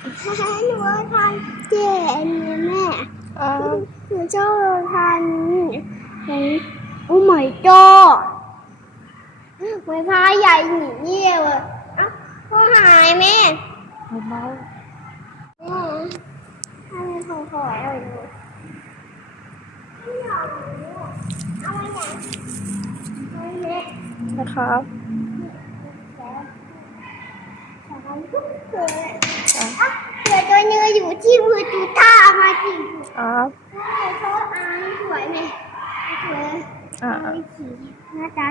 หนูทานเจนเนี่ยแม่หนูชอบทานโอ้ my god เหมือนพาใหญ่หนีเยี่ยวอ่ะพ่อหายแม่เบาถ้ามีคนขอเอาดูไม่อยากรู้เอาไว้ไหนเอาไว้เล็กๆนะครับเสือตัวเนื้ออยู่ที่มือตูท่ามาจริงครับเขาอ่านสวยไหมสวยสีหน้าตา